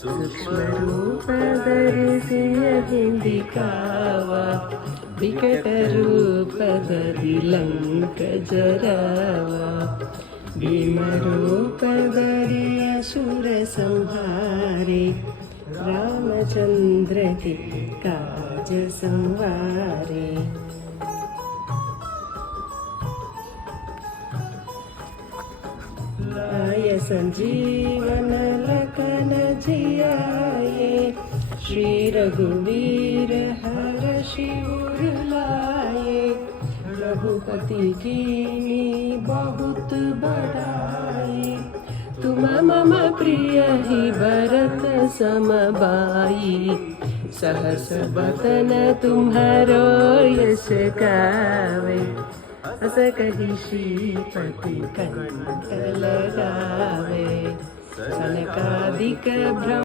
सूक्ष्मरूप धरिಸಿ दिखावा विकट रूप धरि लंक जरावा भीम रूप धरि असुर संहारे रामचंद्र के काज संवारे। लाय संजीवन लखन जियाए श्री रघुवीर हर शिवर लाए। रघुपति कीनी बहुत बड़ाई तुम मम प्रिय ही भरत सम भाई। सहस बदन तुम्हारो यश गावे अस कहि श्रीपति कंठ लगावे। सनकादिक ब्रह्म